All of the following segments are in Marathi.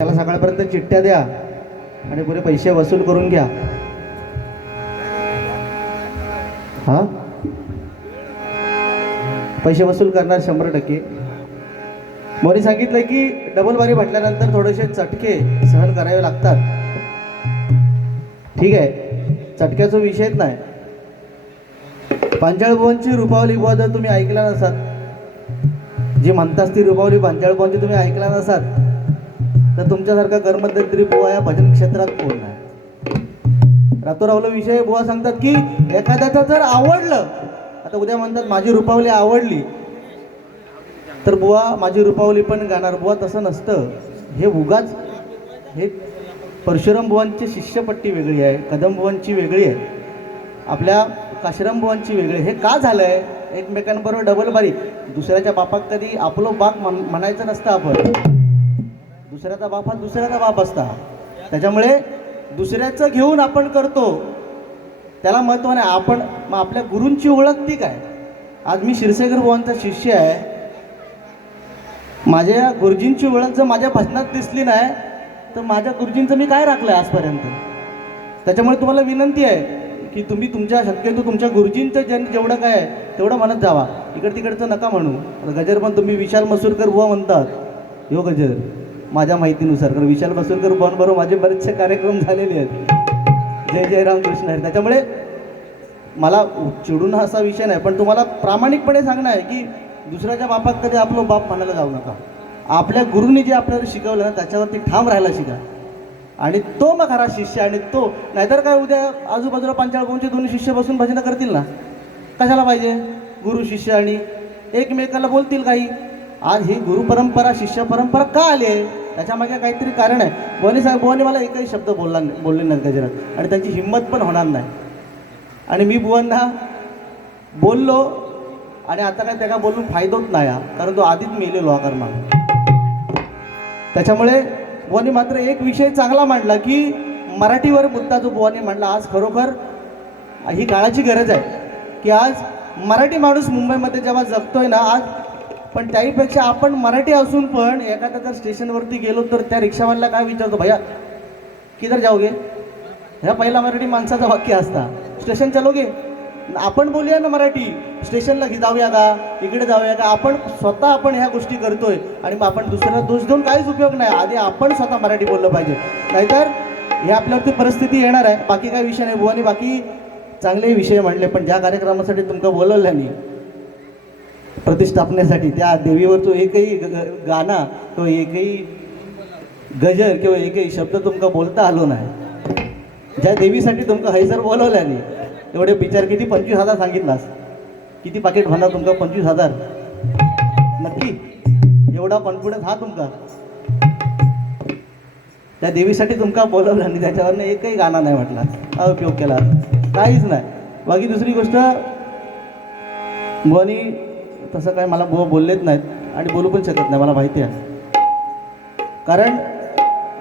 त्याला सकाळपर्यंत चिठ्ठ्या द्या आणि पुरे पैसे वसूल करून घ्या. हा, पैसे वसूल करणार 100%. मोनी सांगितलं की डबल बारी म्हटल्यानंतर थोडेसे चटके सहन करावे लागतात. ठीक आहे, चटक्याचा विषयच नाही. पांचाळभुवनची रुपावली बुवा जर तुम्ही ऐकला नसाल, जी म्हणतात ती रुपावली पांचाळभुवनची तुम्ही ऐकला नसाल, तर तुमच्यासारखा कर्मदरिद्री बुवा या भजन क्षेत्रात कोण नाही. रातोरावला विषय बुवा सांगतात की एखाद्याचं जर आवडलं, आता उद्या म्हणतात माझी रुपावली आवडली, तर बुवा माझी रुपावली पण गाणार. बुवा तसं नसतं. हे उगाच हे परशुराम बुवांची शिष्यपट्टी वेगळी आहे, कदम बुवांची वेगळी आहे, आपल्या काशीराम बुवांची वेगळी. हे का झालं आहे? एकमेकांबरोबर डबल बारी. दुसऱ्याच्या बापाक कधी आपलं बाप म्हणायचं नसतं. आपण दुसऱ्याचा बाप हा दुसऱ्याचा बाप असता. त्याच्यामुळे दुसऱ्याचं घेऊन आपण करतो, त्याला महत्त्व नाही. आपण मग आपल्या गुरूंची ओळख ती काय? आज मी क्षीरसागर बुवांचा शिष्य आहे. माझ्या गुरुजींची ओळख जर माझ्या भजनात दिसली नाही, तर माझ्या गुरुजींचं मी काय राखलं आहे आजपर्यंत? त्याच्यामुळे तुम्हाला विनंती आहे की तुम्ही तुमच्या शक्यतो तुमच्या गुरुजींचं जेवढं काय आहे तेवढं म्हणत जावा. तिकडचं नका म्हणू. गजर पण तुम्ही विशाल मसूरकर बुवा म्हणतात, यो गजर माझ्या माहितीनुसार, कारण विशाल मसूरकर बुवांबरोबर माझे बरेचसे कार्यक्रम झालेले आहेत. जय जय रामकृष्ण हरी. त्याच्यामुळे मला चिडून असा विषय नाही, पण तुम्हाला प्रामाणिकपणे सांगणं आहे की दुसऱ्याच्या बापात कधी आपलं बाप म्हणायला जाऊ नका. आपल्या गुरुनी जे आपल्याला शिकवलं ना, त्याच्यावरती ठाम राहायला शिका, आणि तो मग खरा शिष्य. आणि तो नाहीतर काय, उद्या आजूबाजूला पांचाळभुवनचे दोन्ही शिष्य बसून भजनं करतील ना, कशाला पाहिजे? गुरु शिष्य आणि एकमेकाला बोलतील काही. आज ही गुरु परंपरा शिष्य परंपरा का आली आहे? त्याच्यामागे काहीतरी कारण आहे. बुवानी मला एकही शब्द बोलले नाही गजरात, आणि त्यांची हिंमत पण होणार नाही. आणि मी बुवांना बोललो, आणि आता काय त्याला बोलून फायदाच नाही, कारण तो आधीच मेलेलो हा कर्मा. त्याच्यामुळे बुवानी मात्र एक विषय चांगला मांडला की मराठीवर मुद्दा जो बुवानी मांडला, आज खरोखर ही काळाची गरज आहे की आज मराठी माणूस मुंबईमध्ये जेव्हा जगतोय ना आज, पण त्याहीपेक्षा आपण मराठी असून पण एखाद्या जर स्टेशनवरती गेलो तर त्या रिक्षावाल्याला काय विचारतो, भैया किधर जाओगे? ह्या पहिला मराठी माणसाचा वाक्य असता, स्टेशन चलोगे? आपण बोलूया ना मराठी, स्टेशनला जाऊया का, इकडे जाऊया का? आपण स्वतः ह्या गोष्टी करतोय, आणि मग आपण दुसऱ्याला दोष देऊन काहीच उपयोग नाही. आधी आपण स्वतः मराठी बोललं पाहिजे, नाहीतर हे आपल्यावरती परिस्थिती येणार आहे. बाकी काही विषय नाही. बुवानी बाकी चांगले विषय मांडले, पण ज्या कार्यक्रमासाठी तुमचं बोलवलं नाही प्रतिष्ठापनेसाठी, त्या देवीवर तो एकही गाणं, तो एकही गजर किंवा एकही शब्द तुमका बोलता आलो नाही. ज्या देवीसाठी तुमका हैसर बोलवलं नाही, एवढे विचार किती 25,000 सांगितलास, किती पाकिट भरणार तुमका? 25,000 नक्की? एवढा कॉन्फिडन्स हा तुमका? त्या देवीसाठी तुमका बोलवलं आणि त्याच्यावरनं एकही गाणं नाही म्हटला, हा उपयोग केला काहीच नाही. बाकी दुसरी गोष्ट, बुवानी तसं काय मला बुवा बोललेच नाहीत आणि बोलू पण शकत नाही, मला माहिती आहे. कारण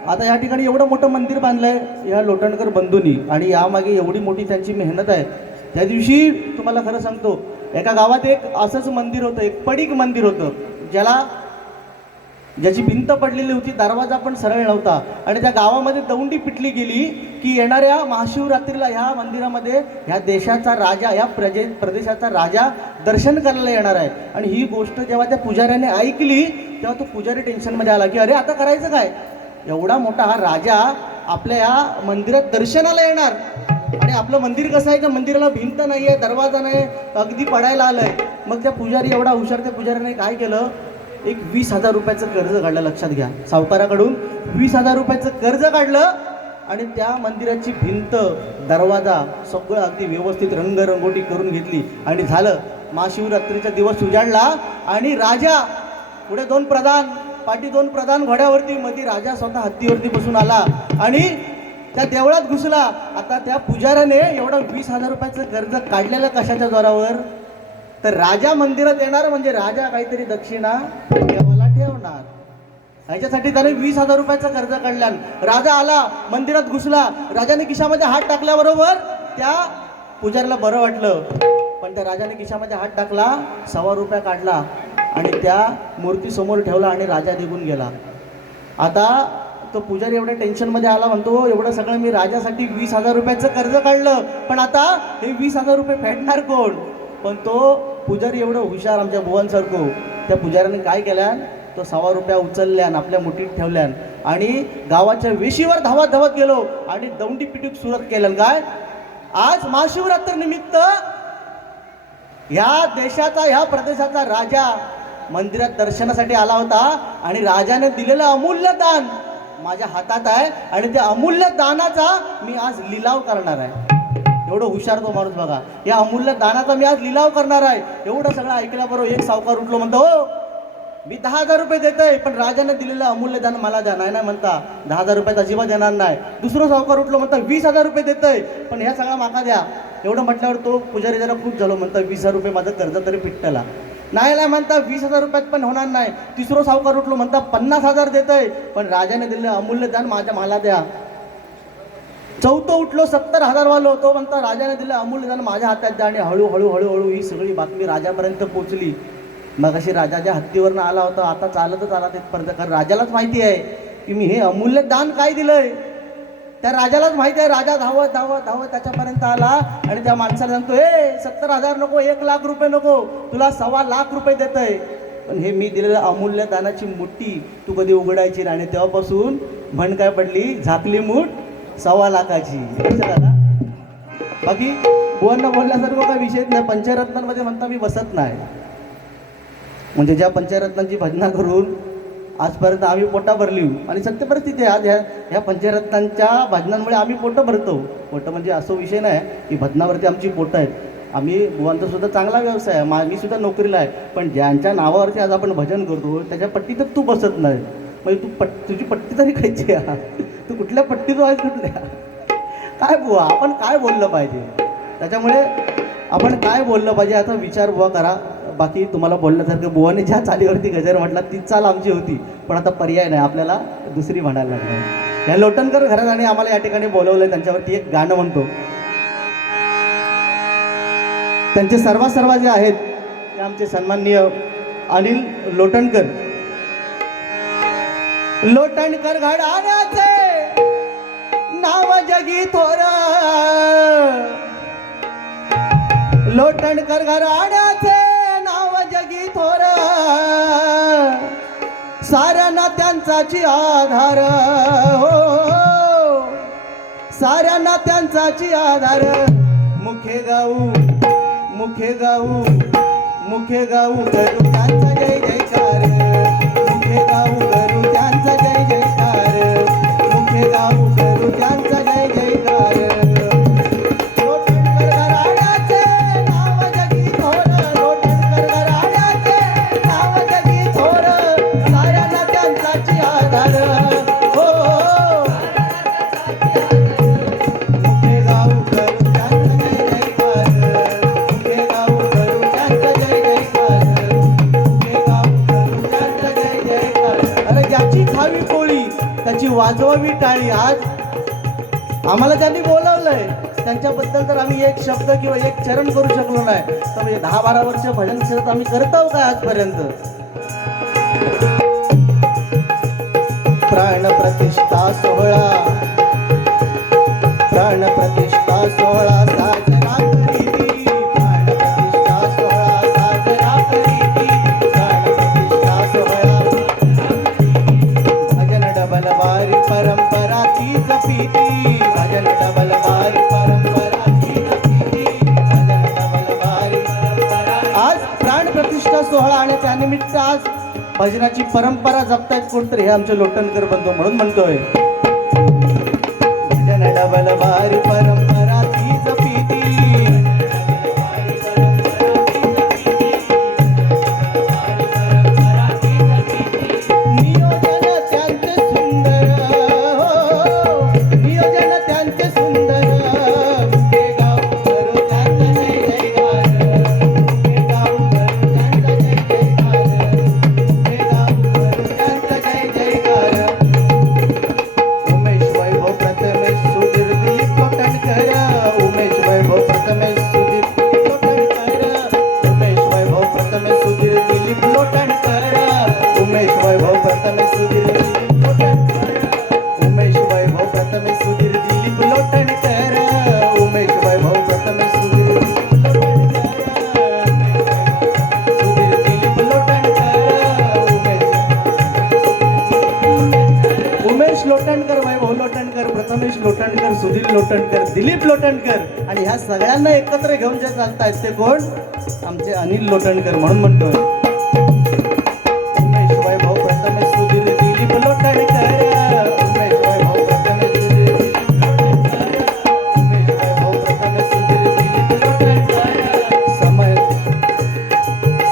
आता या ठिकाणी एवढं मोठं मंदिर बांधलं आहे ह्या लोटणकर बंधूंनी, आणि यामागे एवढी मोठी त्यांची मेहनत आहे. त्या दिवशी तुम्हाला खरं सांगतो, एका गावात एक असंच मंदिर होतं, एक पडीक मंदिर होतं, ज्याची भिंत पडलेली होती, दरवाजा पण सरळ नव्हता, आणि त्या गावामध्ये दौंडी पिटली गेली की येणाऱ्या महाशिवरात्रीला ह्या मंदिरामध्ये ह्या देशाचा राजा, ह्या प्रदेशाचा राजा दर्शन करायला येणार आहे. आणि ही गोष्ट जेव्हा त्या पुजाऱ्याने ऐकली, तेव्हा तो पुजारी टेन्शनमध्ये आला की अरे आता करायचं काय? एवढा मोठा हा राजा आपल्या या मंदिरात दर्शनाला येणार, आणि आपलं मंदिर कसं आहे, त्या मंदिराला भिंत नाही आहे, दरवाजा नाही, अगदी पडायला आलंय. मग त्या पुजारी एवढा हुशार, त्या पुजाऱ्याने काय केलं, एक 20,000 रुपयाचं कर्ज काढलं. लक्षात घ्या, सावकाराकडून 20,000 रुपयाचं कर्ज काढलं, आणि त्या मंदिराची भिंत, दरवाजा सगळं अगदी व्यवस्थित रंगरंगोटी करून घेतली, आणि झालं. महाशिवरात्रीचा दिवस उजाडला, आणि राजा पुढे 2 प्रधान, पाठी 2 प्रधान घोड्यावरती, मध्ये राजा स्वतः हत्तीवरती बसून आला आणि त्या देवळात घुसला. आता त्या पुजाऱ्याने एवढं 20,000 रुपयाचं कर्ज काढलेलं कशाच्या जोरावर? तर राजा मंदिरात येणार म्हणजे राजा काहीतरी दक्षिणा देवाला ठेवणार, ह्याच्यासाठी त्याने 20,000 रुपयाचं कर्ज काढलं. राजा आला, मंदिरात घुसला, राजाने खिशामध्ये हात टाकल्याबरोबर त्या पुजाऱ्याला बरं वाटलं, पण त्या राजाने खिशामध्ये हात टाकला, ₹100 काढला आणि त्या मूर्तीसमोर ठेवला, आणि राजा निघून गेला. आता तो पुजारी एवढ्या टेन्शनमध्ये आला, म्हणतो एवढं सगळं मी राजासाठी 20,000 रुपयाचं कर्ज काढलं, पण आता हे 20,000 रुपये फेडणार कोण? पण तो पुजारी एवढं हुशार आमच्या बुवांसारखं, त्या पुजाऱ्याने काय केल्यान, तो 100 रुपया उचलल्यान आपल्या मुठीत ठेवल्यान आणि गावाच्या वेशीवर धावत धावत गेलो आणि दौंडी पिटूक सुरुवात केल्यान. काय आज महाशिवरात्र निमित्त ह्या देशाचा ह्या प्रदेशाचा राजा मंदिरात दर्शनासाठी आला होता आणि राजाने दिलेलं अमूल्य दान माझ्या हातात आहे आणि त्या अमूल्य दानाचा मी आज लिलाव करणार आहे. एवढं हुशार तो माणूस बघा, या अमूल्य दानाचा मी आज लिलाव करणार आहे. एवढं सगळं ऐकल्याबरोबर एक सावकार उठलो, म्हणतो हो मी 10,000 रुपये देतोय, पण राजाने दिलेलं अमूल्य दान मला द्या. नाही म्हणता 10,000 रुपयात अजिबात देणार नाही. दुसरं सावकार उठलो, म्हणता 20,000 रुपये देतोय, पण ह्या सगळा माका द्या. एवढं म्हटल्यावर तो पुजारी जरा खूप झालो, म्हणता 20,000 रुपये माझं कर्ज तरी फिटला. नाही म्हणता 20,000 रुपयात पण होणार नाही. तिसरं सावकार उठलो, म्हणता 50,000 देतोय, पण राजाने दिलेलं अमूल्य दान माझ्या मला द्या. चौथं उठलो 70,000 वालो, तो म्हणता राजाने दिलं अमूल्य दान माझ्या हातात द्या. आणि हळूहळू ही सगळी बातमी राजापर्यंत पोहोचली. मग अशी राजाच्या हत्तीवरनं आला होता, आता चालतच आला तिथपर्यंत, कारण राजालाच माहिती आहे की मी हे अमूल्य दान काय दिलंय. त्या राजालाच माहिती आहे. राजा धावत त्याच्यापर्यंत आला आणि त्या माणसाला सांगतो, 70,000 नको, 1,00,000 रुपये नको, तुला 1,25,00,000 रुपये देतोय, पण हे मी दिलेलं अमूल्य दानाची मुठ्ठी तू कधी उघडायची नाही. आणि तेव्हापासून म्हण काय पडली, झाकली मूठ 1,25,00,000ची. बाकी बुवांना बोलण्यासारखं काही विषयच नाही. पंचरत्नांमध्ये म्हणता मी बसत नाही, म्हणजे ज्या पंचरत्नांची भजना करून आजपर्यंत आम्ही पोटा भरली आणि सत्य परिस्थिती आहे. आज ह्या पंचरत्नांच्या भजनांमुळे आम्ही पोटं भरतो. पोटं म्हणजे असं विषय नाही की भजनावरती आमची पोटं आहेत. आम्ही बुवांचा सुद्धा चांगला व्यवसाय आहे, मी सुद्धा नोकरीला आहे, पण ज्यांच्या नावावरती आज आपण भजन करतो त्याच्या पट्टीतच तू बसत नाही. म्हणजे तुझी पट्टी तरी खायची आहे, तू कुठल्या पट्टीत आहेस, कुठल्या काय बुवा आपण काय बोललं पाहिजे, त्याच्यामुळे आपण काय बोललं पाहिजे याचा विचार बुवा करा. बाकी तुम्हाला बोलण्यासारखं बुवाने ज्या चालीवरती गजर म्हटला ती चाल आमची होती, पण आता पर्याय नाही, आपल्याला दुसरी म्हणायला लागली. या लोटणकर घराण्याने आम्हाला या ठिकाणी बोलवलं, त्यांच्यावरती एक गाणं म्हणतो. त्यांचे सर्व जे आहेत ते आमचे सन्माननीय अनिल लोटणकर. लोटणकर घराण्याचे नाव जगी थोर, लोटणकर घराण्याचे नाव जगी थोर, साऱ्या नात्यांचाची आधार हो, साऱ्या नात्यांचाची आधार. मुखे गाऊ करू त्यांचा जय जयकार, मुखे गाऊ करू त्यांचा जय जयकार, मुखे गाऊ करू त्यांचा जय जयकार. लोटणकर घराण्याचे नाव जगी थोर, लोटणकर घराण्याचे नाव जगी थोर, साऱ्या नात्यांचाची आधार हो, मुखे गाऊ करू त्यांचा जय जयकार, मुखे गाऊ करू त्यांचा जय जयकार, मुखे गाऊ करू त्यांचा जय जयकार. अरे ज्याची खावी पोळी त्याची वाजवावी टाळी. आज आम्हाला ज्यांनी बोलावलंय त्यांच्याबद्दल तर आम्ही एक शब्द किंवा एक चरण करू शकलो नाही, तर म्हणजे 10-12 वर्ष भजन क्षेत्रात आम्ही करत आहोत काय आजपर्यंत. प्राण प्रतिष्ठा सोहळा, प्राण प्रतिष्ठा सोहळा साजरा करीती, प्राण प्रतिष्ठा सोहळा साजरा करीती, प्राण प्रतिष्ठा सोहळा. भजन डबल वारी परंपरा ती जपीती, भजन डबल वारी परंपरा ती जपीती, भजन डबल वारी परंपरा. आज प्राण प्रतिष्ठा सोहळा आणि त्यानिमित्त आज भजनाची परंपरा जपतायत कोणतरी, हे आमचे लोटणकर बंधू म्हणून म्हणतोय. भजन डबल वारी परंपरा ती जपीती, नियोजन त्यांचे सुंदर हो, नियोजन त्यांचे सुंदर. मुखे गाऊ करू त्यांचा जय जयकार, मुखे गाऊ करू त्यांचा जय जयकार, मुखे गाऊ करू त्यांचा जय जयकार. उमेश वैभव प्रथमेश सुधीर दिलीप लोटणकर. लोटणकर, वैभव लोटणकर, प्रथमेश लोटणकर, सुधीर लोटणकर, दिलीप लोटणकर आणि ह्या सगळ्यांना एकत्र घेऊन जे चालतायत ते कोण? आमचे अनिल लोटणकर. म्हणून म्हणतोय उमेश, वैभव, प्रथमेश, सुधीर, दिलीप लोटणकर. उमेश, वैभव, प्रथमेश, सुधीर, दिलीप लोटणकर. उमेश, वैभव, प्रथमेश, सुधीर, दिलीप लोटणकर.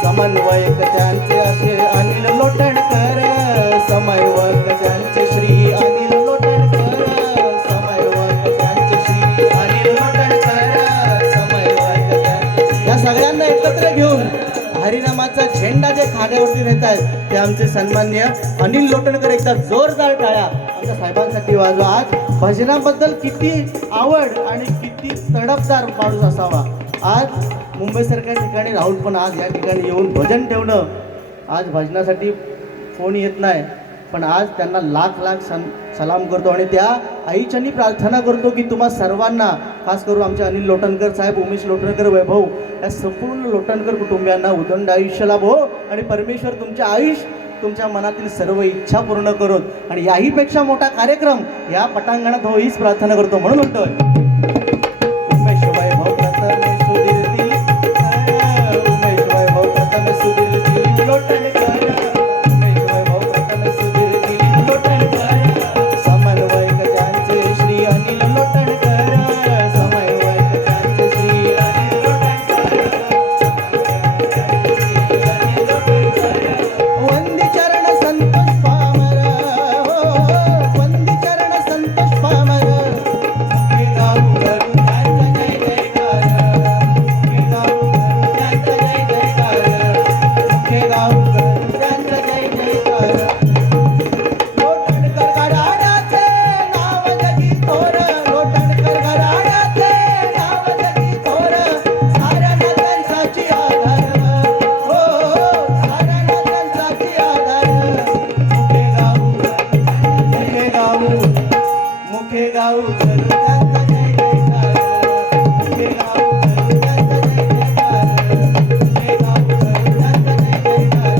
समन्वयक त्यांचे असे अनिल लोटणकर. समन्वयक त्यांचे श्री अनिल लोटणकर. समन्वयक त्यांचे श्री अनिल लोटणकर. समन्वयक त्यांचे. या सगळ्यांना एकत्र घेऊन हरिनामाचा झेंडा जे खांद्यावरती नेत आहेत ते आमचे सन्माननीय अनिल लोटणकर. एकदा जोरदार टाळ्या आमच्या साहेबांसाठी वाजवा. आज भजनाबद्दल किती आवड आणि किती तडफदार माणूस असावा. आज मुंबईसारख्या ठिकाणी राहून पण आज या ठिकाणी येऊन भजन ठेवणं. आज भजनासाठी कोणी येत नाही, पण आज त्यांना लाख लाख सलाम करतो आणि त्या आईच्यानी प्रार्थना करतो की तुम्हा सर्वांना, खास करून आमचे अनिल लोटणकर साहेब, उमेश लोटणकर, वैभव, या संपूर्ण लोटणकर कुटुंबियांना उदंड आयुष्य लाभो आणि परमेश्वर तुमच्या आयुष्य, तुमच्या मनातील सर्व इच्छा पूर्ण करोत आणि याहीपेक्षा मोठा कार्यक्रम या पटांगणात हो हीच प्रार्थना करतो. म्हणून म्हणतोय उमेश, वैभव, प्रथमेश, सुधीर, दिलीप. उमेश, वैभव, प्रथमेश, सुधीर, दिलीप लोटणकर. उमेश, वैभव, प्रथमेश, सुधीर, दिलीप लोटणकर. समन्वयक त्यांचे श्री अनिल लोटणकर. समन्वयक त्यांचे श्री अनिल लोटणकर. वंदी चरण संतोष पामर. वंदी चरण संतोष पामर. मुखे गाऊ करू त्यांचा जय जयकार. मुखे गाऊ करू त्यांचा जय जयकार. मुखे गाऊ करू त्यांचा जय जयकार. लोटणकर घराण्याचे नाव जगी थोर. लोटणकर घराण्याचे नाव जगी थोर. साऱ्या नात्यांसाठी आधार. हो, साऱ्या नात्यांसाठी आधार. मुखे गाऊ, मुखे गाऊ, मुखे गाऊ करू त्यांचा जय जयकार. मुखे गाऊ करू त्यांचा जय जयकार. मुखे गाऊ करू त्यांचा जय जयकार.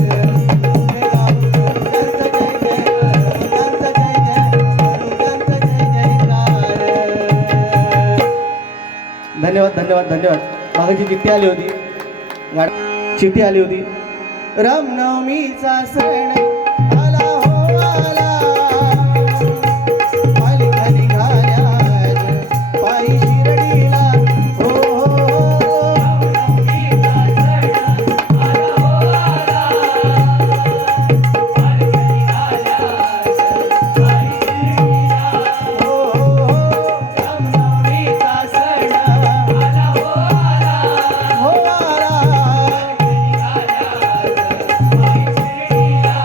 मुखे गाऊ करू त्यांचा जय जयकार. त्यांचा जय जय करू त्यांचा जय जयकार. धन्यवाद, धन्यवाद, धन्यवाद. मागाची चिठ्ठी आली होती, चिठ्ठी आली होती. रामनवमीचा सण आला हो आला. पालख्या निघाल्या पायी शिर्डीला. हो हो. रामनवमीचा सण आला हो आला. पालख्या निघाल्या पायी शिर्डीला. हो हो. रामनवमीचा सण आला हो आला. हो आला. पालख्या निघाल्या पायी शिर्डीला.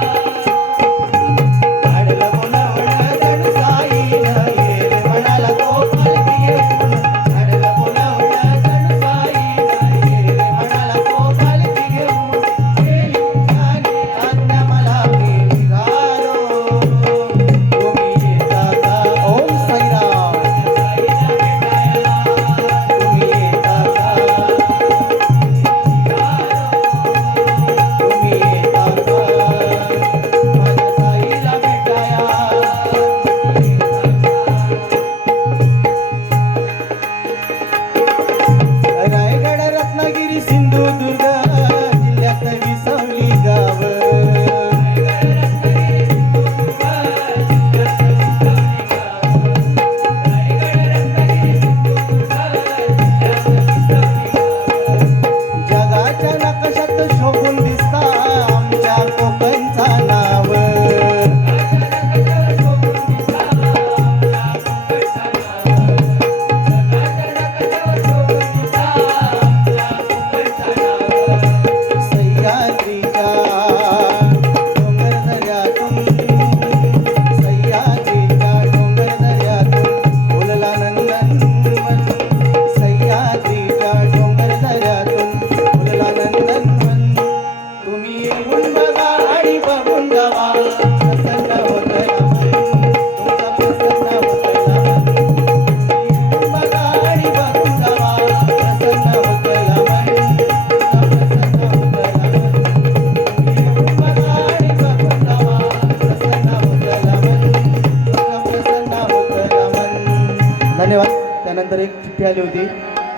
धन्यवाद. त्यानंतर एक चिठ्ठी आली होती.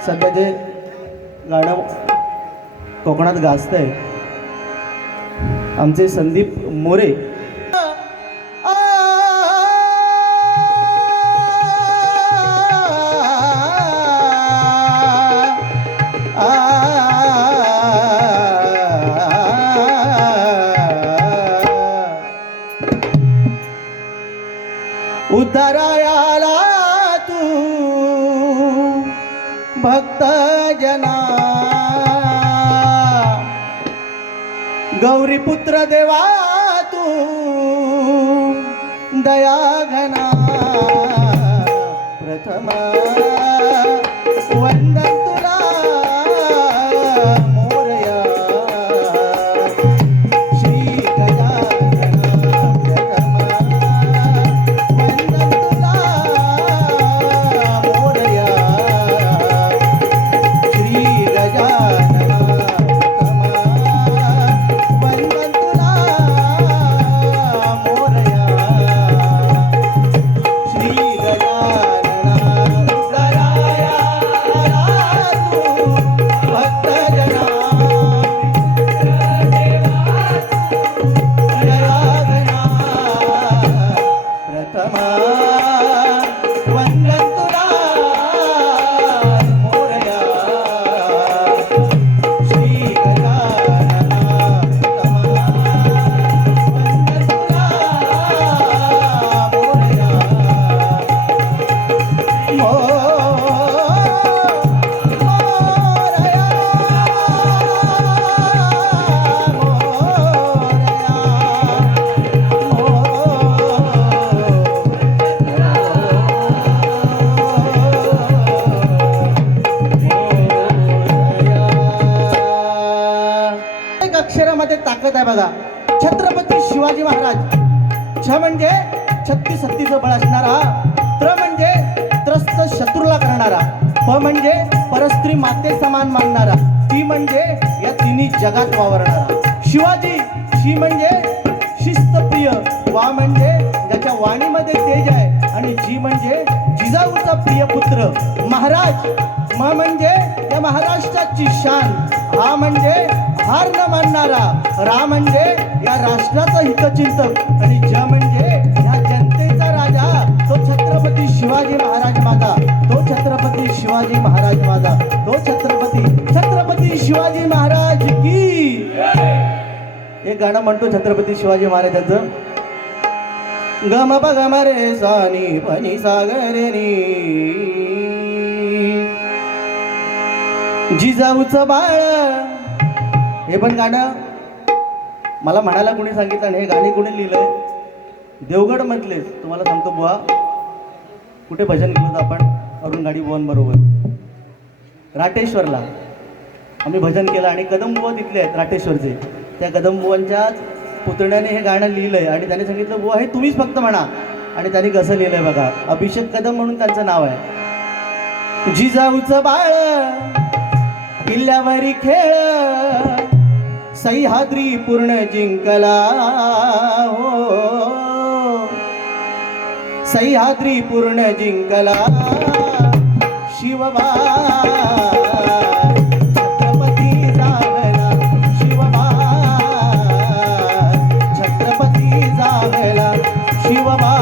सध्या जे गाणं कोकणात गाजतंय आमचे संदीप मोरे. उद्धारायाला तू भक्त जना गौरीपुत्र देवा तू दया घना प्रथम वंदन तुला मोरया श्री गजानना प्रथम वंदन तुला मोरया श्री गजानना अक्षरामध्ये ताकद आहे बघा. छत्रपती शिवाजी महाराज. छ म्हणजे छत्तीस हत्तीचं बळ असणारा. त्र म्हणजे त्रस्त शत्रूला करणारा. प म्हणजे परस्त्री माते समान मानणारा. ती म्हणजे या तिन्ही जगात वावरणारा. शिवाजी. शी म्हणजे शिस्तप्रिय. वा म्हणजे ज्याच्या वाणीमध्ये तेज आहे. आणि जी म्हणजे जिजाऊचा प्रिय पुत्र. महाराज. म म्हणजे या महाराष्ट्राची शान. हा म्हणजे हार न मानणारा. रा म्हणजे या राष्ट्राचा हितचिंतक. आणि ज म्हणजे या जनतेचा राजा. तो छत्रपती शिवाजी महाराज माझा. तो छत्रपती शिवाजी महाराज माझा. तो छत्रपती शिवाजी महाराज की. हे गाणं म्हणतो छत्रपती शिवाजी महाराजांचं. गम प गम रे सानी पनी सागरेनी जिजाऊचं बाळ. हे पण गाणं मला म्हणायला कोणी सांगितलं आणि हे गाणे कोणी लिहिलंय? देवगड मधलेच. तुम्हाला सांगतो बुवा, कुठे भजन केलं होतं आपण अरुण गाडी बुवांबरोबर राटेश्वरला. आम्ही भजन केलं आणि कदम बुवा तिथले आहेत राटेश्वरचे. त्या कदम बुवांच्याच पुतण्याने हे गाणं लिहिलंय आणि त्याने सांगितलं बुवा हे तुम्हीच फक्त म्हणा. आणि त्यांनी कसं लिहिलंय बघा. अभिषेक कदम म्हणून त्यांचं नाव आहे. जिजाऊचं बाळ किल्ल्यावरी खेळ सह्याद्री पूर्ण जिंकला हो. सह्याद्री पूर्ण जिंकला शिवबा. छत्रपती जागला शिवबा. छत्रपती जागला शिवबा.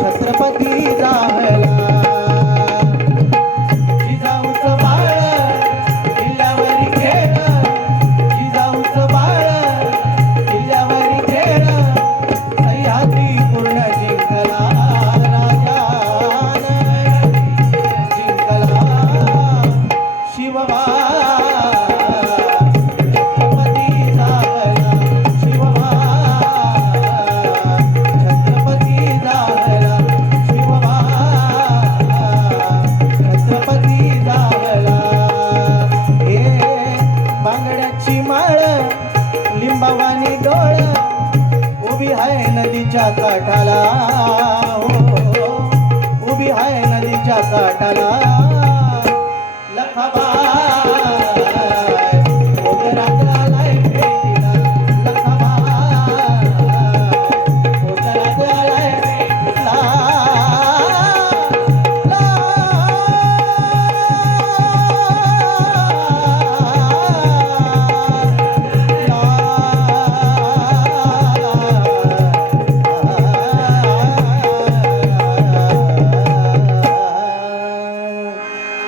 छत्रपती जागला. पूर्ण जिंकला राजा जिंकला.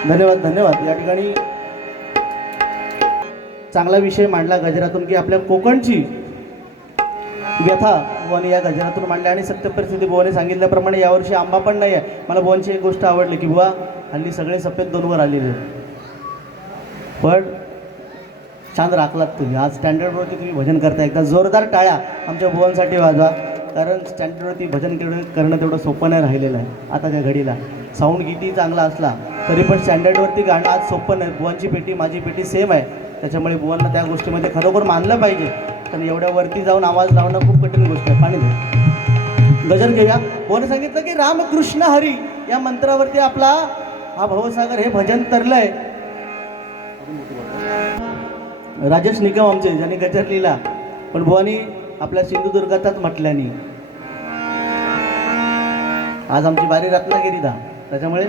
धन्यवाद धन्यवाद. या ठिकाणी चांगला विषय मांडला गजरातून की आपल्या कोकणची व्यथा बुवाने या गजरातून मांडल्या आणि सत्य परिस्थिती बुवाने सांगितल्याप्रमाणे यावर्षी आंबा पण नाही आहे. मला बुवांची एक गोष्ट आवडली की बुवा हल्ली सगळे सफेद दोनवर आलेले पण छान राखलात तुम्ही. आज स्टँडर्डवरती तुम्ही भजन करता. एकदा जोरदार टाळ्या आमच्या बुवांसाठी वाजवा, कारण स्टँडर्डवरती भजन करणं तेवढं सोपं नाही राहिलेलं आहे आताच्या घडीला. साऊंड किती चांगला असला तरी पण स्टँडर्डवरती गाणं आज सोपं नाही. बुवांची पेटी माझी पेटी सेम आहे, त्याच्यामुळे बुवांना त्या गोष्टीमध्ये खरोखर मानलं पाहिजे. कारण एवढ्या वरती जाऊन आवाज लावणं खूप कठीण गोष्ट आहे. पाणी दे. गजर घेऊया. बुवाने सांगितलं की रामकृष्ण हरी या मंत्रावरती आपला हा भवसागर हे भजन तरलंय. राजेश निकम आमचे ज्यांनी गजर लिहिला, पण बुवानी आपल्या सिंधुदुर्गाचाच म्हटल्यानी आज आमची बारी रत्नागिरीदा, त्याच्यामुळे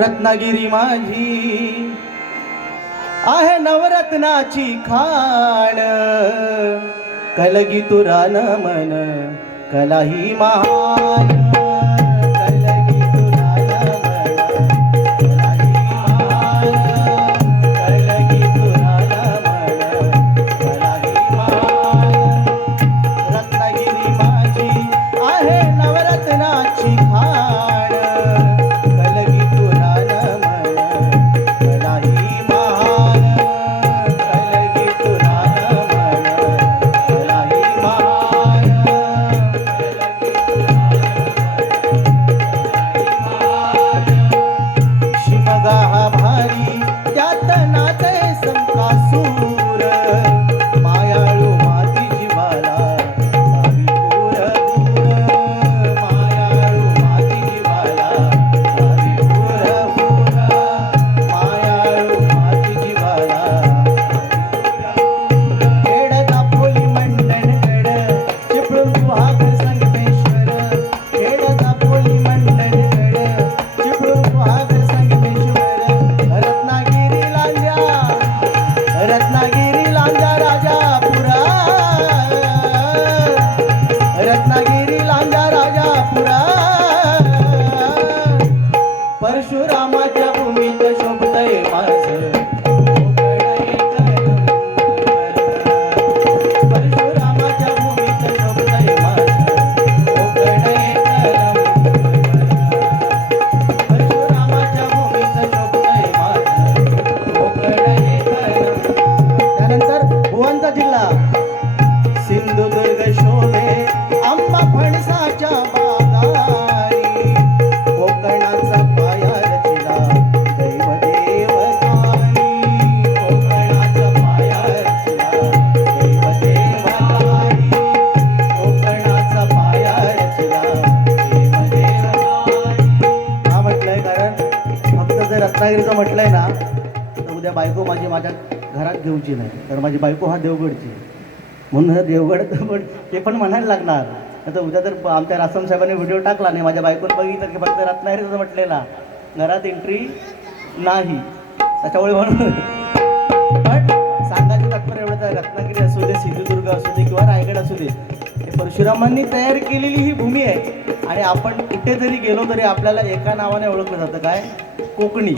रत्नागिरी माझी आहे नवरत्नाची खाण, कलगी तुरान मन कलाही महान, कलगी तुरान मन कलाही महान, कलगी तुरान मन कलाही महान. रत्नागिरी माझी आहे नवरत्नाची खाण, कलगी तुरान मन कलाही महान, कलगी तुरान मन कलाही महान, कलगी शिमगा हा भारी त्यात नाचे संकासूर, मायाळू माती जीवाला लावी पूर पूर, मायाळू माती जीवाला लावी पूर पूर, मायाळू माती जीवाला खेड दापोली मंडणगड चिपळूण सुहाग संगमेश्वर, खेड दापोली मंडणगड चिपळूण सुहाग संगमेश्वर. रत्नागिरी लांजा, रत्नागिरी लांजा राजापुरा, रत्नागिरी लांजा राजापुरा. परशुरामाच्या भूमीत शोभतय माझं कोकण एक नंबर, परशुरामाच्या भूमीत शोभतय माझं कोकण एक नंबर, परशुरामाच्या भूमीत शोभतय माझं कोकण एक नंबर. त्यानंतर भुवनचा जिल्हा सिंधुदुर्ग शोभे आंबा फणसाच्या बागारी, कोकणाचा पाया रचिला दैव देवतानी, कोकणाचा पाया रचिला दैव देवतानी, कोकणाचा पाया रचिला दैव देवतानी. का म्हटलंय? कारण फक्त जर रत्नागिरीचं म्हटलंय ना तर उद्या बायको माझी माझ्या घरात घेऊची नाही, तर माझी बायको हा देवगडची आहे. म्हणून देवगड ते पण म्हणायला लागणार. आता उद्या जर आमच्या रासम साहेबांनी व्हिडिओ टाकला नाही, माझ्या बायकोने बघितलं की फक्त रत्नागिरीचं म्हटलेला घरात एंट्री नाही, त्याच्यामुळे म्हणून. पण सांगायचं तात्पर्य एवढंच आहे, रत्नागिरी असू दे, सिंधुदुर्ग असू दे किंवा रायगड असू दे, हे परशुरामांनी तयार केलेली ही भूमी आहे. आणि आपण कुठे जरी गेलो तरी आपल्याला एका नावाने ओळखलं जातं, काय? कोकणी.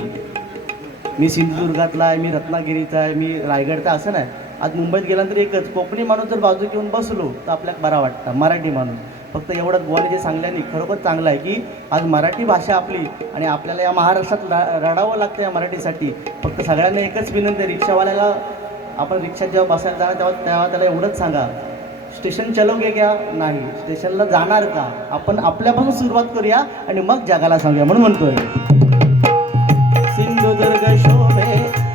मी सिंधुदुर्गातला आहे, मी रत्नागिरीचा आहे, मी रायगडचा, असं नाही. आज मुंबईत गेल्यानंतर एकच कोकणी माणूस जर बाजू घेऊन बसलो तर आपल्याला बरा वाटतं, मराठी माणूस. फक्त एवढंच बुवाने जे सांगल्याने खरोखर चांगलं आहे की आज मराठी भाषा आपली आणि आपल्याला या महाराष्ट्रात रडावं लागतं या मराठीसाठी. फक्त सगळ्यांना एकच विनंती, रिक्षावाल्याला आपण रिक्षात जेव्हा बसायला जाणार तेव्हा त्याला एवढंच सांगा, स्टेशन चलोगे क्या? नाही, स्टेशनला जाणार का? आपण आपल्यापासून सुरुवात करूया आणि मग जगाला सांगूया. म्हणून म्हणतोय सिंधुदुर्ग शोभे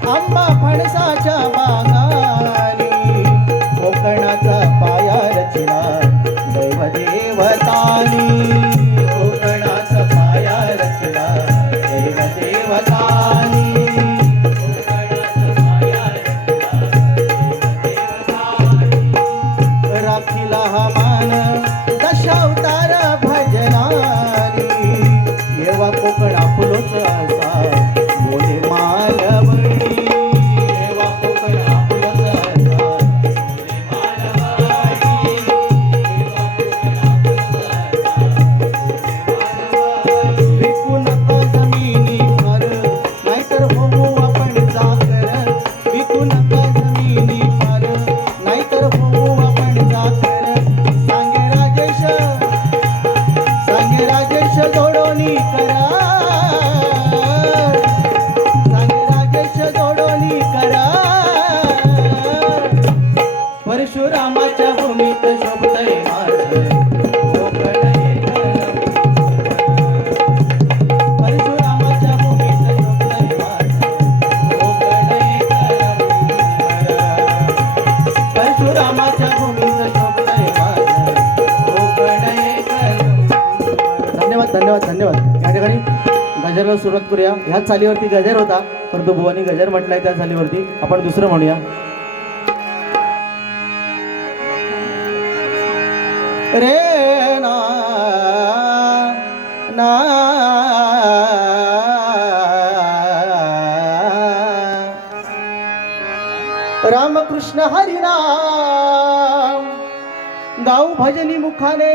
आंबा फणसाच्या बागानी, कोकणाचा पाया रचला दैव देवतानी, कोकणाचा पाया रचला दैव देवतानी, कोकणाचा पाया रचला दैव देवतानी. राखीला हा मान दशावतार भजनानी, येवा कोकण आपुलोच असा बोले मालवणी, ठिकाणी गजरला सुरुवात करूया. ह्याच चालीवरती गजर होता, परंतु बुवानी गजर म्हटलाय त्या चालीवरती. आपण दुसरं म्हणूया. रे ना ना रामकृष्ण हरिनाम गाऊ भजनी मुखाने.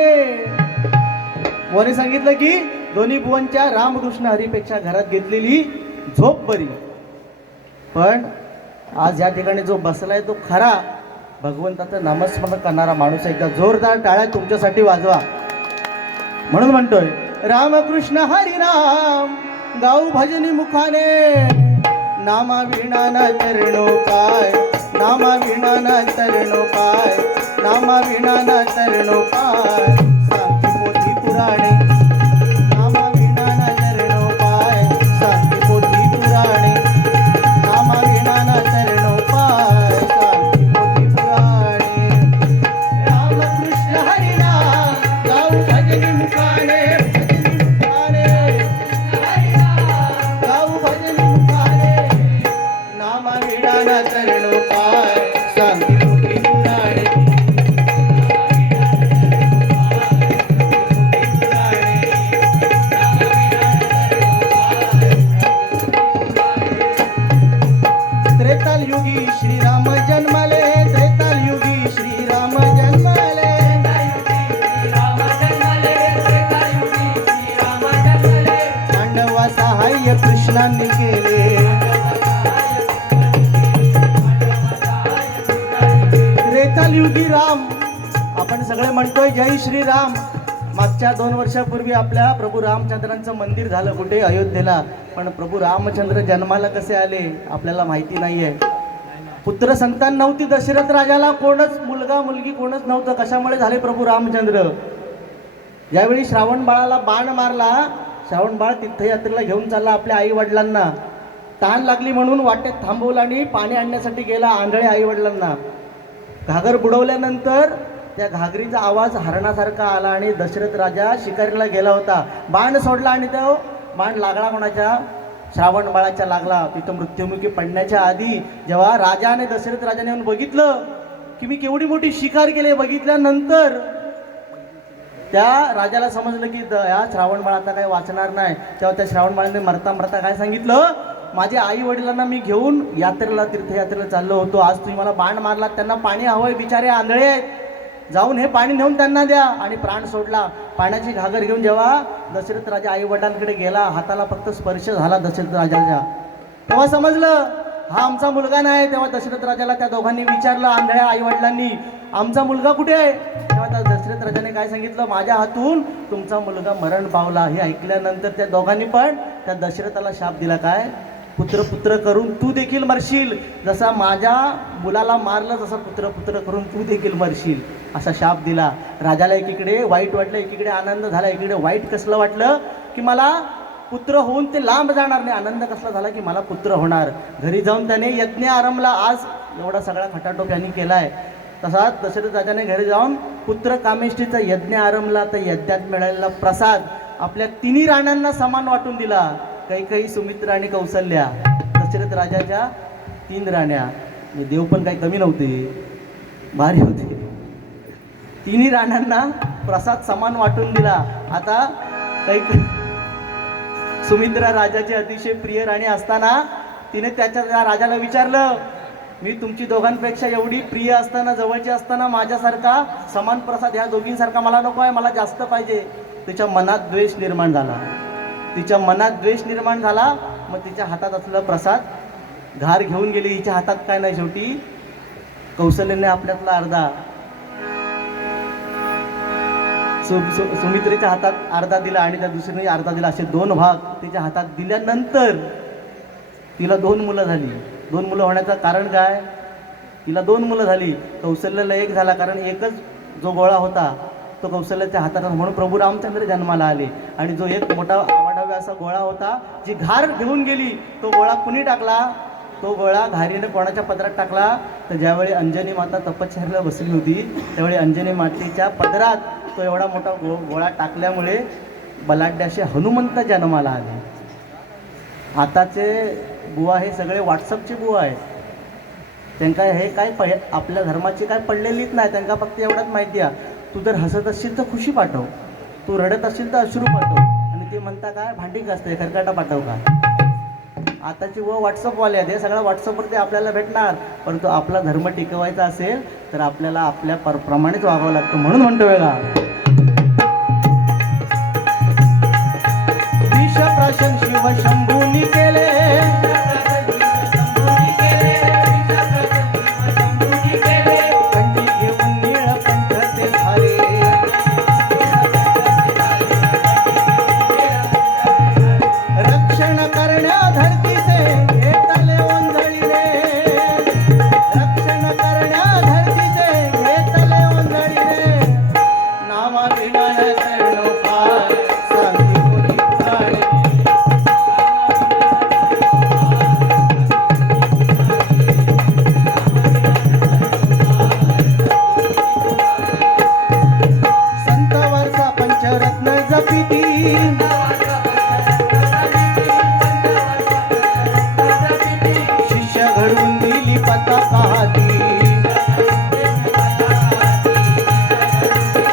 बुवाने सांगितलं की दोन्ही बुवांच्या रामकृष्ण हरीपेक्षा घरात घेतलेली झोप बरी. पण आज या ठिकाणी जो बसलाय तो खरा भगवंताचं नामस्मरण करणारा माणूस. एकदा जोरदार टाळ्या तुमच्यासाठी वाजवा. म्हणून म्हणतोय रामकृष्ण हरिनाम गाऊ भजनी मुखाने. नामा विणा न तरणो पाय, नामा विणा न तरणो पाय, नामा विणा न तरणो पाय. सांगती पोथी पुराणे, नामा विणा न तरणो पाय, सांगती पोथी पुराणे, नामा विणा न तरणो पाय, सांगती पोथी पुराणे. रामकृष्ण हरिनाम गाऊ भजनी मुखाने, गाऊ भजनी मुखाने. नामा विणा न तरणो पाय, सांगती पोथी पुराणे. त्रेतालयुगी श्रीराम जन्मले, त्रेतालयुगी श्रीराम जन्मले, पांडवा सहाय्य कृष्णांनी केले. त्रेतालयुगी राम आपण सगळे म्हणतोय जय श्रीराम. मागच्या 2 वर्षापूर्वी आपल्या प्रभू रामचंद्रांचं मंदिर झालं कुठे, अयोध्येला. पण प्रभू रामचंद्र जन्माला कसे आले आपल्याला माहिती नाहीये. पुत्र संतान नव्हती दशरथ राजाला, कोणच मुलगा मुलगी कोणच नव्हतं. कशामुळे झाले प्रभू रामचंद्र? ज्यावेळी श्रावण बाळाला बाण मारला, श्रावण बाळ तीर्थयात्रेला घेऊन चालला आपल्या आई वडिलांना. तहान लागली म्हणून वाटेत थांबवलं आणि पाणी आणण्यासाठी गेला आंधळे आई वडिलांना. घागर बुडवल्यानंतर त्या घागरीचा आवाज हरणासारखा आला आणि दशरथ राजा शिकारीला गेला होता. बाण सोडला आणि तो बाण लागला कोणाच्या? श्रावण बाळाच्या लागला. तिथं मृत्युमुखी पडण्याच्या आधी जेव्हा राजाने दशरथ राजाने येऊन बघितलं की मी केवढी मोठी शिकार केली, बघितल्यानंतर त्या राजाला समजलं की या श्रावण बाळ आता काही वाचणार नाही. तेव्हा त्या श्रावण बाळाने मरता मरता काय सांगितलं, माझ्या आई वडिलांना मी घेऊन यात्रेला तीर्थयात्रेला चाललो होतो. आज तुम्ही मला बाण मारला, त्यांना पाणी हवंय, बिचारे आंधळे आहेत, जाऊन हे पाणी नेऊन त्यांना द्या. आणि प्राण सोडला. पाण्याची घागर घेऊन जेव्हा दशरथ राजा आई वडिलांकडे गेला, हाताला फक्त स्पर्श झाला दशरथ राजाच्या, तेव्हा समजलं हा आमचा मुलगा नाही. तेव्हा दशरथ राजाला त्या दोघांनी विचारलं, आंधळ्या आई वडिलांनी, आमचा मुलगा कुठे आहे? तेव्हा त्या दशरथ राजाने काय सांगितलं, माझ्या हातून तुमचा मुलगा मरण पावला. हे ऐकल्यानंतर त्या दोघांनी पण त्या दशरथाला शाप दिला, काय, पुत्र पुत्र करून तू देखील मरशील. जसा माझ्या मुलाला मारलं तसं पुत्र पुत्र करून तू देखील मरशील, असा शाप दिला. राजाला एकीकडे वाईट वाटलं, एकीकडे आनंद झाला. एकीकडे वाईट कसलं वाटलं की मला पुत्र होऊन ते लांब जाणार नाही, आनंद कसला झाला की मला पुत्र होणार. घरी जाऊन त्याने यज्ञ आरंभला. आज एवढा सगळा खटाटोप यांनी केलाय. तसाच दशरथ राजाने घरी जाऊन पुत्र कामेष्टीचा यज्ञ आरंभला. तर यज्ञात मिळालेला प्रसाद आपल्या तिन्ही राण्यांना समान वाटून दिला. काही सुमित्रा आणि कौसल्या, दशरथ राजाच्या 3 राण्या. देव पण काही कमी नव्हते, भारी होते. तिन्ही राण्यांना प्रसाद समान वाटून दिला. आता काही सुमित्रा राजाची अतिशय प्रिय राणी असताना तिने त्या राजाला विचारलं, मी तुमची दोघांपेक्षा एवढी प्रिय असताना, जवळची असताना माझ्यासारखा समान प्रसाद ह्या दोघींसारखा मला नको आहे, मला जास्त पाहिजे. तिच्या मनात द्वेष निर्माण झाला. तिच्या मनात द्वेष निर्माण झाला. मग तिच्या हातात असलेला प्रसाद घार घेऊन गेली. हिच्या हातात काय नाही. शेवटी कौशल्याने आपल्यातला अर्धा, सुमित्रेच्या हातात अर्धा दिला आणि त्या दुसरीने अर्धा दिला. असे 2 भाग तिच्या हातात दिल्यानंतर तिला 2 मुलं झाली. 2 मुलं होण्याचं कारण काय, तिला 2 मुलं झाली. कौशल्याला 1 झाला, कारण एकच जो गोळा होता तो कौशल्याच्या हातात, म्हणून प्रभू रामचंद्र जन्माला आले. आणि जो एक मोठा आवाडाव्या असा गोळा होता, जी घार घेऊन गेली, तो गोळा कुणी टाकला, तो गोळा घारीने कोणाच्या पदरात टाकला. तर ज्यावेळी अंजनी माता तपश्चर्येला बसली होती, त्यावेळी अंजनी मातेच्या पदरात तो एवढा मोठा गोळा टाकल्यामुळे बलाढ्य असे हनुमंत जन्माला आले. आताचे बुवा हे सगळे व्हॉट्सअपचे बुवा आहेत. त्यांना हे काय आपल्या धर्माची काय पडलेलीच नाही. त्यांना फक्त एवढंच माहिती आहे, तू जर हसत असशील तर खुशी पाठव, तू रडत असशील तर अश्रू पाठव, आणि ते म्हणता काय भांडी घासते खरकाटा पाठव का. आताची व व्हॉट्सअपवाले आहेत, हे सगळं व्हॉट्सअपवरती आपल्याला भेटणार. परंतु आपला धर्म टिकवायचा असेल तर आपल्याला आपल्या प्रमाणेच वागावं लागतं. म्हणून म्हणतो वेळा विषप्राशन शिव शंभूनी केले,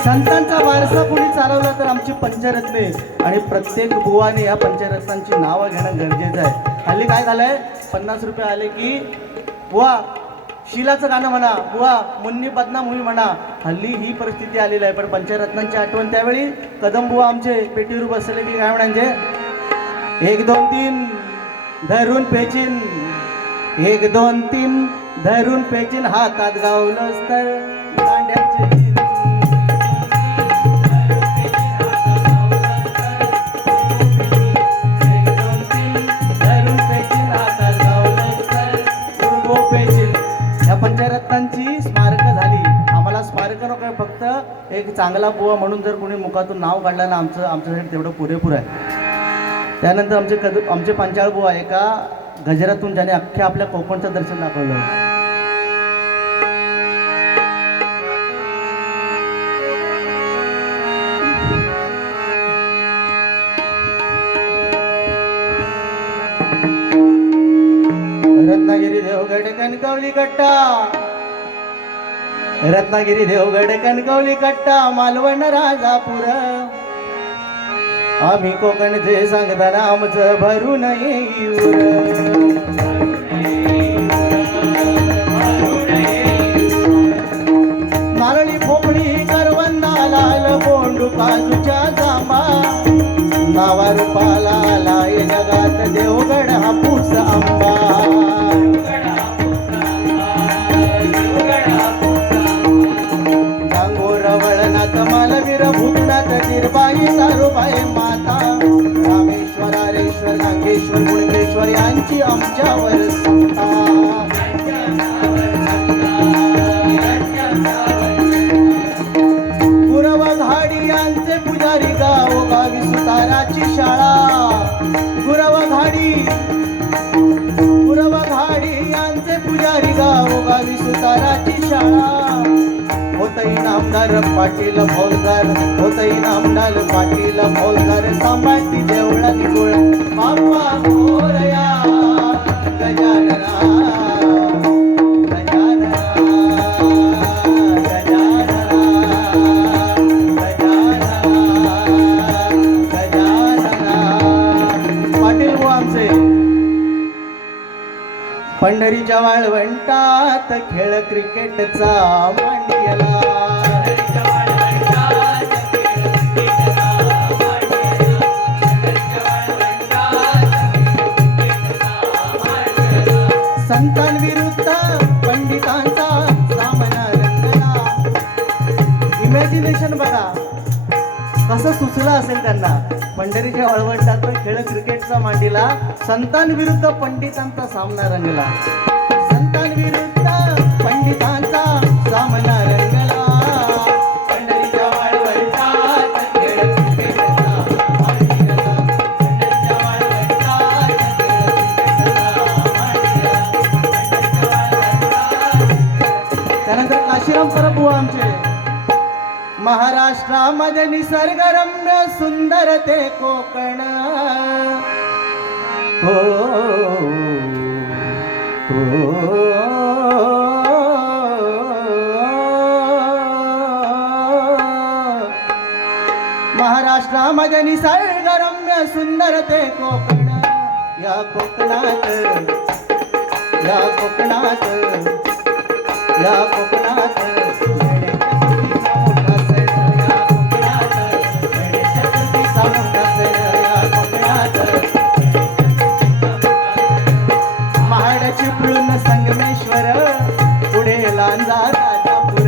संतांचा वारसा कोणी चालवला तर आमची पंचरत्ने. आणि प्रत्येक बुवाने या पंचरत्नांची नावं घेणं गरजेचं आहे. हल्ली काय झालंय, 50 रुपये आले की बुवा शिलाचं गाणं म्हणा, बुवा मुन्नी बदनाम होई म्हणा. हल्ली ही परिस्थिती आलेली आहे. पण पंचरत्नांची आठवण त्यावेळी कदम बुवा आमचे पेटीवर बसले की काय म्हणायचे, 1 2 3 धरून पेचिन, 1 2 3 धरून पेचिन, हातात गावलंच तर दांड्याचे. पंचरत्नांची स्मारक झाली. आम्हाला स्मारक नको आहे, फक्त एक चांगला बुवा म्हणून जर कोणी मुखातून नाव काढलं ना आमच्यासाठी तेवढं पुरेपूर आहे. त्यानंतर आमचे पांचाळ बुवा एका गजरातून ज्याने अख्ख्या आपल्या कोकणचं दर्शन दाखवलं. रत्नागिरी देवगड कणकवली कट्टा, रत्नागिरी देवगड कणकवली कट्टा, मालवण राजापूर, आम्ही कोकणचे सांगताना आमचं भरून येईल. नारळी भोपळी करवंदा लाल बोंडू काजूच्या जांबा, नावा रूपाला आलाय जगात देवगड हापूस आंबा. डांगोर वळणात मालवीर भूतनाथ निर्बाई तारुबाई माता, रामेश्वरारेश्वर नागेश्वर गुणेश्वर यांची आमच्यावर सत्ता. गुरवघाडी यांचे पुजारी गावोगावी सुताराची शाळा, गुरवघाडी यांचे पुजारी गावोगावी सुताराची शाळा. होतई नामदार पाटील फौजदार, होतई नामदार पाटील फौजदार, सांभाळती देवळा निगोळ बाप्पा मोरया गजानना. पंढरीच्या वाळवंटात खेळ क्रिकेटचा मांडियला, संतांविरुद्ध पंडितांचा सामना रंगला. इमॅजिनेशन बघा कसं सुचलं असेल त्यांना. पंढरीच्या वाळवंटात खेळ क्रिकेटचा मांडीला, संतांविरुद्ध पंडितांचा सामना रंगला, संतांविरुद्ध पंडितांचा सामना रंगला. पंढरीच्या वाळवंटात खेळ क्रिकेटचा मांडीला, पंढरीच्या वाळवंटात खेळ क्रिकेटचा मांडीला. त्यानंतर काशीराम परब बुवा आमचे महाराज महाराष्ट्रामध्ये निसर्गरम्य सुंदर ते कोकण हो महाराष्ट्रामध्ये निसर्गरम्य सुंदर ते कोकण या कोकणात या कोकणात या कोकणात चिपळूण संगमेश्वर पुढे लांजा राजापूर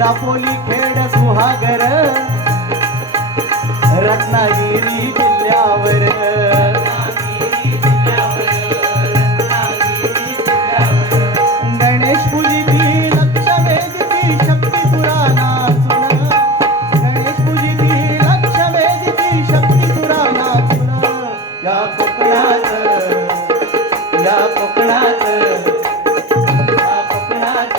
दापोली खेड गुहागर रत्नागिरी जिल्ह्यावर गणेश पूजिती लक्ष वेदिती शक्ती तुरा नाचून गणेश पूजिती लक्ष वेदिती शक्ती तुरा नाचून या कोकणात या कोकणात या कोकणात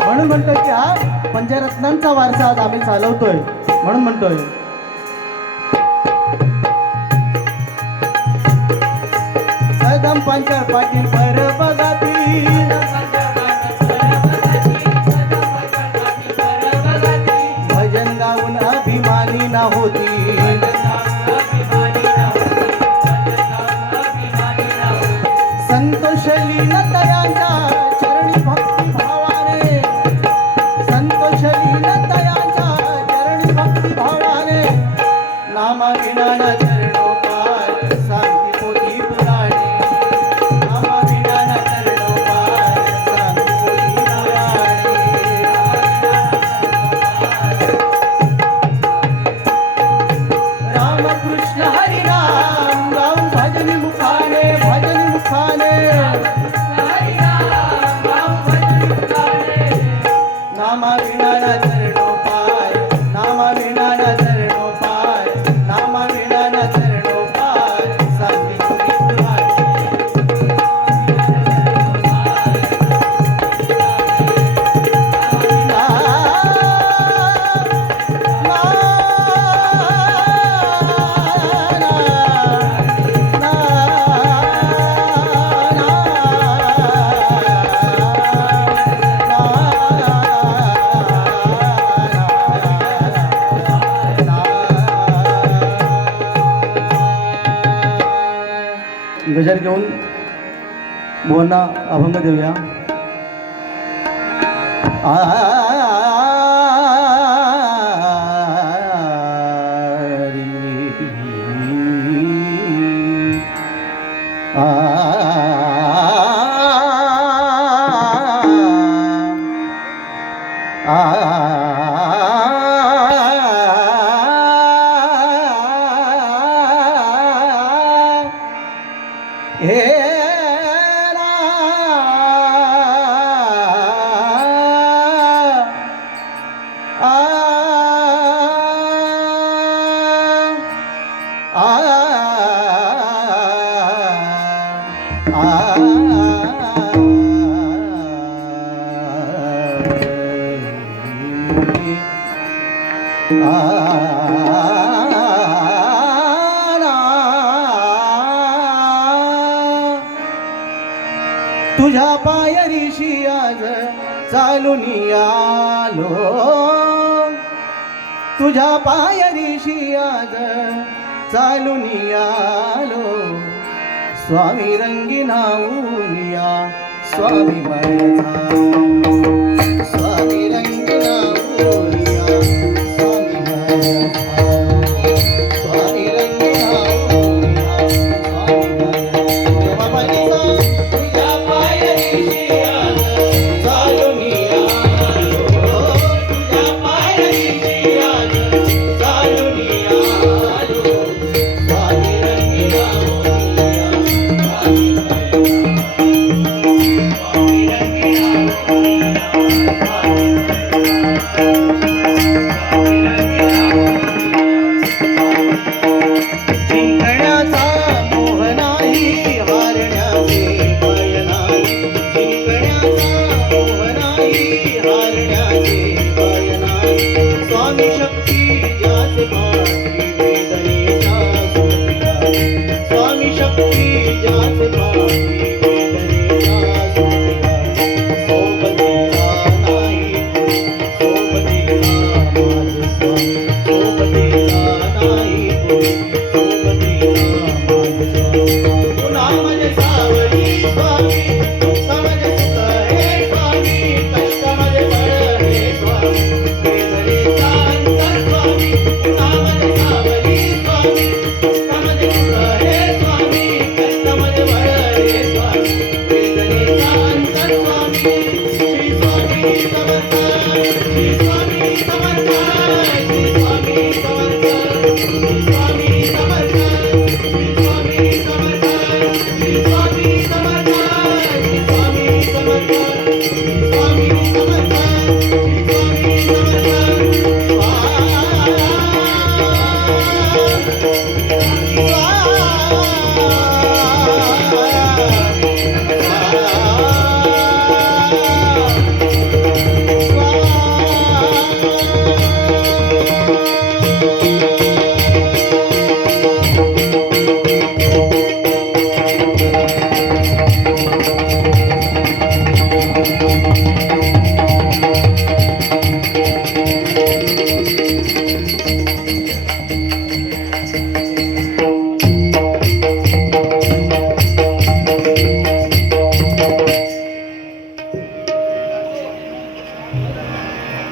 म्हणून म्हणतोय की हा पंचरत्नांचा वारसा आज आम्ही चालवतोय म्हणून म्हणतोय कदम पंचर पाटील पर बघाती भजन गाऊन अभिमानी ना होती संतोष लीनतयांच्या चरणी भक्ती भावाने संतोष लीनतयांच्या चरणी भक्ती भावाने नामा विनाना चरणोपार शांती पोथी पुराणे नामा विनाना चरणोपार शांती पोथी पुराणे रामकृष्ण हरिनाम गाऊन भजनी मुखाने भजनी मुखाने नामा विनाना चरणोपार नामा विनाना चरणोपार नामा विनाना चरणोपार शांती पोथी गजर घेऊन बुवांना अभंग देऊया तुझ्या पायरीशी आज चालून आलो तुझ्या पायरीशी आज चालून आलो स्वामी रंगीनाऊनिया स्वामी माझा स्वामी रंगीनाऊनिया स्वामी माझा स्वामी रंगीनाऊनिया स्वामी माझा तुझ्या पायरीशी आज चालून आलो तुझ्या पायरीशी आज चालून आलो स्वामी रंगीनाऊनिया स्वामी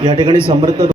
या ठिकाणी समर्थ